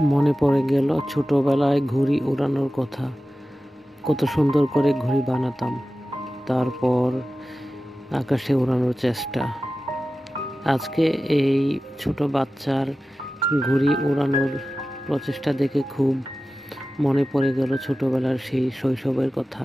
মনে পড়ে গেল ছোটবেলায় ঘুড়ি ওড়ানোর কথা। কত সুন্দর করে ঘুড়ি বানাতাম, তারপর আকাশে ওড়ানোর চেষ্টা। আজকে এই ছোট বাচ্চার ঘুড়ি ওড়ানোর প্রচেষ্টা দেখে খুব মনে পড়ে গেল ছোটবেলার সেই শৈশবের কথা।